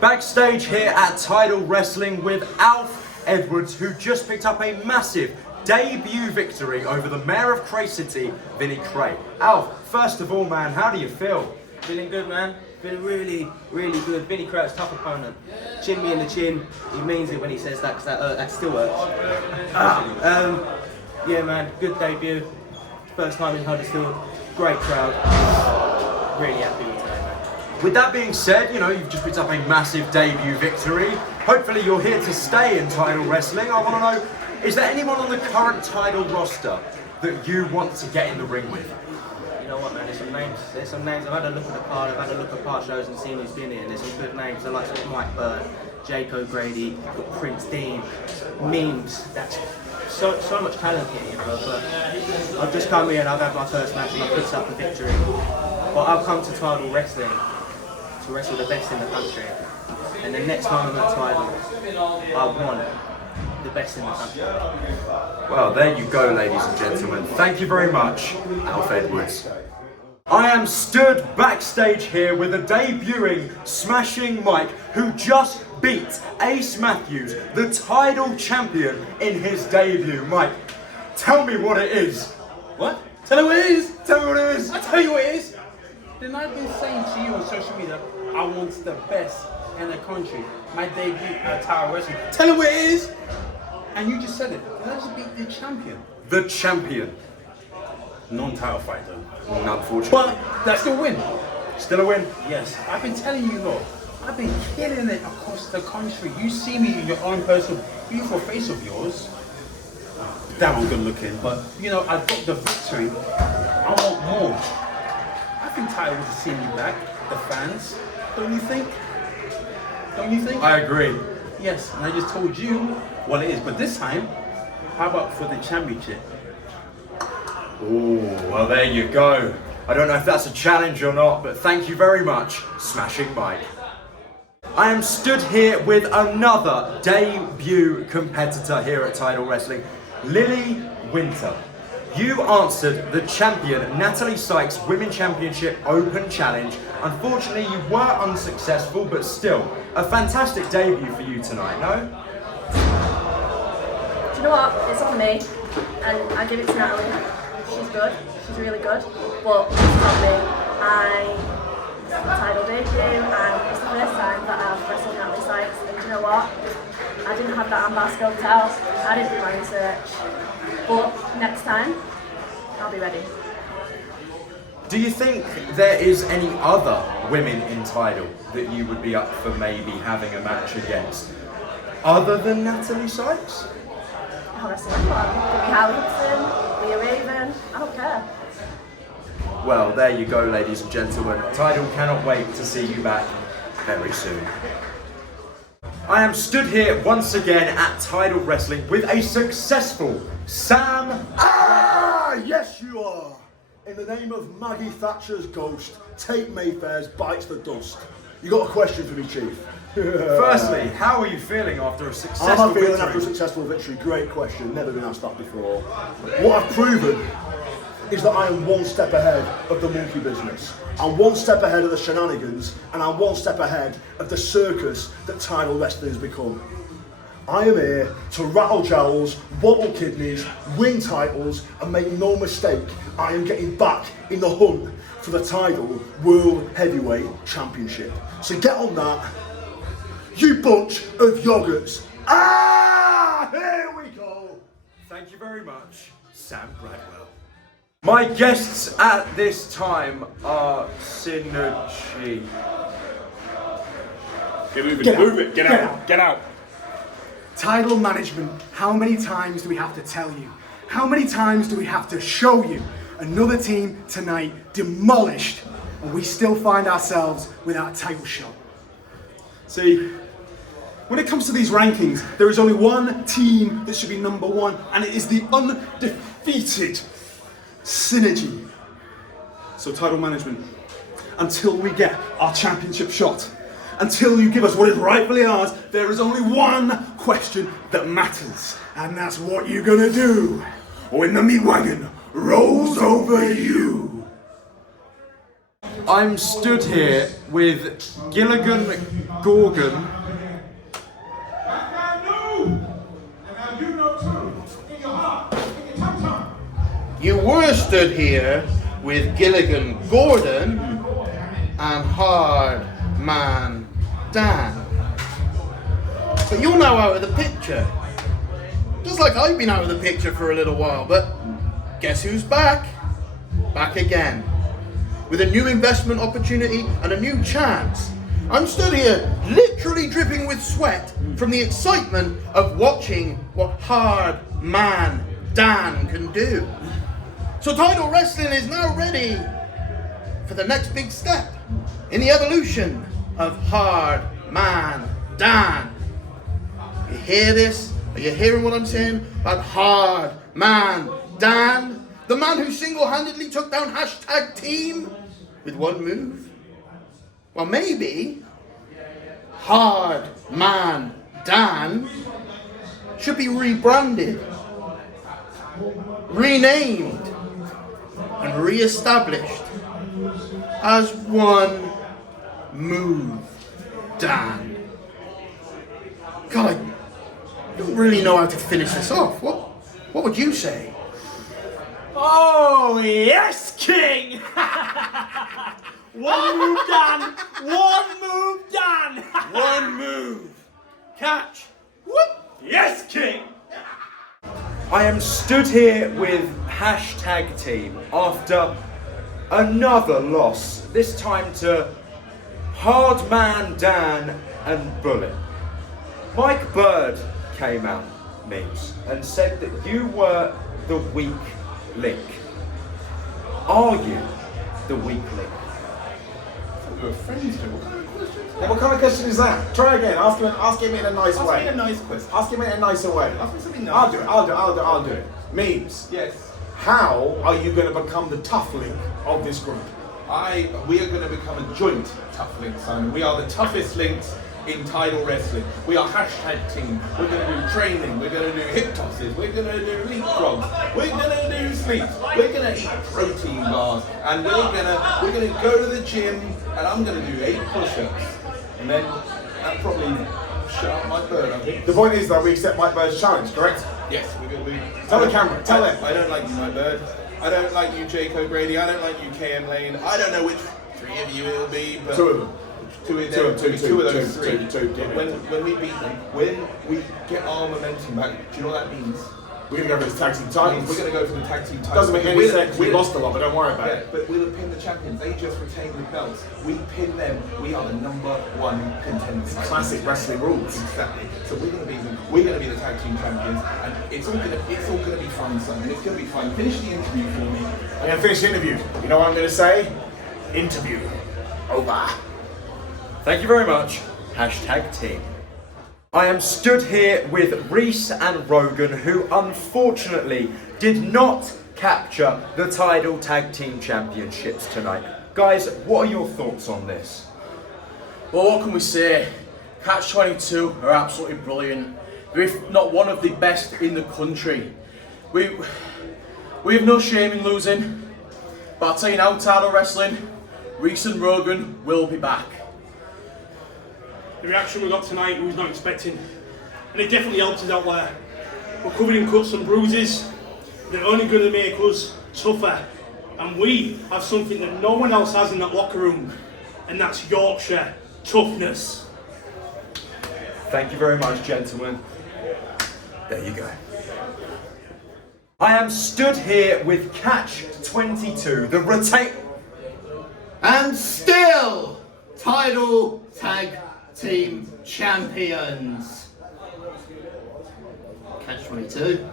Backstage here at TIDAL Wrestling with Alf Edwards, who just picked up a massive debut victory over the mayor of Cray City, Vinny Cray. Alf, first of all, man, how do you feel? Feeling good, man. Feeling really, really good. Vinny Cray's a tough opponent. Chin me in the chin. He means it when he says that, because that still hurts. Yeah, man, good debut. First time in Huddersfield. Great crowd. Really happy with today, man. With that being said, you know, you've just picked up a massive debut victory. Hopefully you're here to stay in TIDAL Wrestling. I want to know, is there anyone on the current TIDAL roster that you want to get in the ring with? You know what, man, there's some names. I've had a look at the card, I've had a look at past shows and seen who's been here, and there's some good names. The likes of Mike Bird, Jake O'Grady, Prince Dean, Memes. That's so much talent here, you know, but I've just come here and I've had my first match and I've picked up a victory. But I've come to TIDAL Wrestling to wrestle the best in the country. And the next time I'm at TIDAL, I want the best in the country. Well, there you go, ladies and gentlemen. Thank you very much, Alf Edwards. I am stood backstage here with a debuting Smashing Mike, who just beat Ace Matthews, the TIDAL champion, in his debut. Mike, tell me what it is. What? Tell me what it is? Tell me what it is. I tell you what it is. Then I've been saying to you on social media, I want the best in the country. My debut at TIDAL Wrestling. Tell me what it is. And you just said it. Did I just beat the champion? The champion. Non-title fight though. Unfortunately. But that's still a win. Still a win. Yes. I've been telling you, Lord. I've been killing it across the country. You see me in your own personal beautiful face of yours. Damn, I'm good looking. But you know, I got the victory. I want more. I think TIDAL would have seen me back. The fans. Don't you think? Don't you think? I agree. Yes, and I just told you what it is. But this time, how about for the championship? Oh, well, there you go. I don't know if that's a challenge or not, but thank you very much, Smashing Mike. I am stood here with another debut competitor here at TIDAL Wrestling, Lily Winter. You answered the champion Natalie Sykes Women's Championship Open Challenge. Unfortunately, you were unsuccessful, but still, a fantastic debut for you tonight, no? Do you know what? It's on me, and I give it to Natalie. She's good, she's really good, but it's not me. It's a TIDAL debut, and it's the first time that I've wrestled Natalie Sykes, and do you know what? I didn't have that armbar scoped out, I didn't do my research, but next time, I'll be ready. Do you think there is any other women in TIDAL that you would be up for maybe having a match against, other than Natalie Sykes? I'll wrestle anyone. Gibby Howardson, Leah Raven, I don't care. Well, there you go, ladies and gentlemen. TIDAL cannot wait to see you back very soon. I am stood here once again at TIDAL Wrestling with a successful Sam. Yes you are! In the name of Maggie Thatcher's ghost, Tate Mayfair's bites the dust. You got a question for me, Chief? Firstly, how are you feeling after a successful I'm feeling victory? after a successful victory. Great question, never been asked that before. What I've proven is that I am one step ahead of the monkey business. I'm one step ahead of the shenanigans, and I'm one step ahead of the circus that TIDAL Wrestling has become. I am here to rattle jowls, wobble kidneys, win titles, and make no mistake, I am getting back in the hunt for the TIDAL World Heavyweight Championship. So get on that, you bunch of yogurts. Here we go. Thank you very much, Sam Gradwell. My guests at this time are Synergy. Get moving, Get move out. it, get Get out, out. get out. TIDAL management, how many times do we have to tell you? How many times do we have to show you? Another team tonight demolished, and we still find ourselves without a title shot. See, when it comes to these rankings, there is only one team that should be number one, and it is the undefeated Synergy. So TIDAL management, until we get our championship shot, until you give us what is rightfully ours, there is only one question that matters, and that's what you're gonna do when the meat wagon rolls over you. I'm stood here with Gilligan Gorgon. You were stood here with Gilligan Gordon and Hard Man Dan. But you're now out of the picture. Just like I've been out of the picture for a little while, but guess who's back? Back again. With a new investment opportunity and a new chance. I'm stood here literally dripping with sweat from the excitement of watching what Hard Man Dan can do. So Tidal Wrestling is now ready for the next big step in the evolution of Hard Man Dan. You hear this? Are you hearing what I'm saying about Hard Man Dan? The man who single-handedly took down #team with one move? Well, maybe Hard Man Dan should be rebranded, renamed, and re-established as One Move Dan. God, I don't really know how to finish this off. What would you say? Oh, yes, King! One move, Dan! One move, Dan! One move. Catch. Whoop! Yes, King! I am stood here with #team after another loss, this time to Hardman Dan and Bullet. Mike Bird came out, Memes, and said that you were the weak link. Are you the weak link? We were friends, Joe. What kind of question is that? What kind of question is that? Try again. Ask him in a nice way. Ask me a nice question. Ask him in a nicer way. Ask me something nice. I'll do it. Memes. Yes. How are you going to become the tough link of this group? We are going to become a joint tough link, Simon. We are the toughest links in Tidal Wrestling. We are #team. We're going to do training. We're going to do hip tosses. We're going to do leapfrogs. We're going to do sleeps. We're going to eat protein bars, and we're going to go to the gym. And I'm going to do 8 push-ups, and then that probably shut up Mike Bird. I think. The point is that we accept Mike Bird's challenge, correct? Yes, we're going to do. Tell the camera. Tell them. I don't like you, Mike Bird. I don't like you, Jacob Brady. I don't like you, KM Lane. I don't know which 3 of you it will be, but 2 of them. Two of those three. When we beat them, when we get our momentum back, do you know what that means? We're going to go for the tag team titles. We're going to go for the tag team titles. Doesn't make any sense. We lost a lot, but don't worry about it. But we'll pin the champions. They just retain the belts. We pin them. We are the #1 contenders. Classic wrestling rules. Exactly. So we're going to be the tag team champions, and it's all going to be fun, son. It's going to be fun. Finish the interview for me. I'm going to finish the interview. You know what I'm going to say? Interview over. Thank you very much, #team. I am stood here with Reese and Rogan, who unfortunately did not capture the Tidal Tag Team Championships tonight. Guys, what are your thoughts on this? Well, what can we say? Catch-22 are absolutely brilliant. They're if not one of the best in the country. We have no shame in losing, but I'll tell you now, Tidal Wrestling, Reese and Rogan will be back. The reaction we got tonight, we was not expecting. And it definitely helps us out there. We're covered in cuts and bruises. They're only going to make us tougher. And we have something that no one else has in that locker room. And that's Yorkshire toughness. Thank you very much, gentlemen. There you go. I am stood here with Catch-22, the retain... And still, Tidal Tag Team Champions. Catch-22.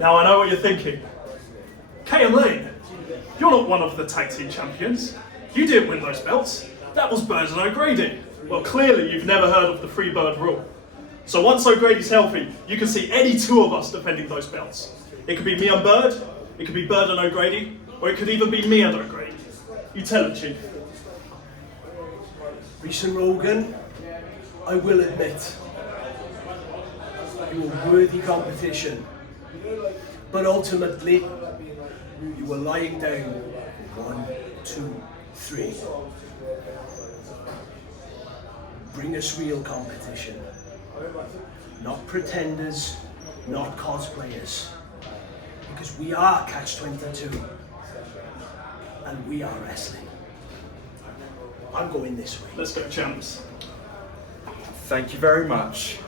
Now I know what you're thinking. KM Lane, you're not one of the tag team champions. You didn't win those belts. That was Bird and O'Grady. Well, clearly you've never heard of the free bird rule. So once O'Grady's healthy, you can see any 2 of us defending those belts. It could be me and Bird, it could be Bird and O'Grady, or it could even be me and O'Grady. You tell him, Chief. Reese and Rogan, I will admit, you were worthy competition, but ultimately, you were lying down 1, 2, 3. Bring us real competition. Not pretenders, not cosplayers. Because we are Catch-22. And we are wrestling. I'm going this way. Let's go, champs. Thank you very much,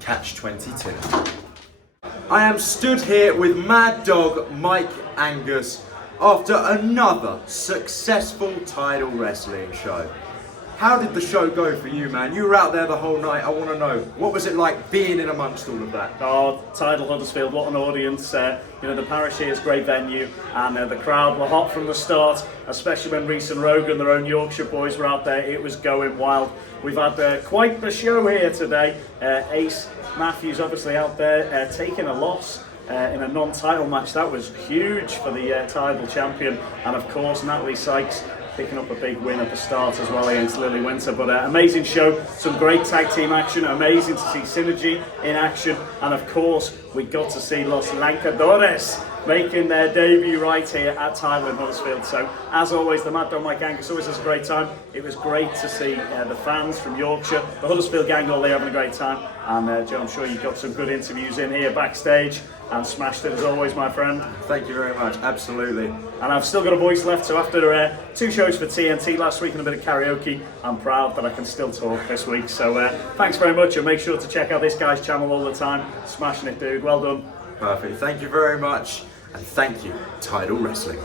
Catch-22. I am stood here with Mad Dog Mike Angus after another successful Tidal wrestling show. How did the show go for you, man? You were out there the whole night. I want to know, what was it like being in amongst all of that? Oh, Tidal Huddersfield, what an audience. The parish here is a great venue, and the crowd were hot from the start, especially when Reese and Rogan, their own Yorkshire boys, were out there. It was going wild. We've had quite the show here today. Ace Matthews obviously out there taking a loss in a non-title match. That was huge for the Tidal champion, and of course Natalie Sykes picking up a big win at the start as well against Lily Winter. But amazing show, some great tag team action, amazing to see Synergy in action, and of course we got to see Los Lancadores making their debut right here at Tidal in Huddersfield. So as always, the Mad Dog Mike Angus always has a great time. It was great to see the fans from Yorkshire, the Huddersfield gang, all there having a great time. And Joe, I'm sure you got some good interviews in here backstage and smashed it as always, my friend. Thank you very much, absolutely. And I've still got a voice left, so after 2 shows for TNT last week and a bit of karaoke, I'm proud that I can still talk this week. So thanks very much, and make sure to check out this guy's channel all the time. Smashing it, dude. Well done. Perfect. Thank you very much, and thank you, Tidal Wrestling.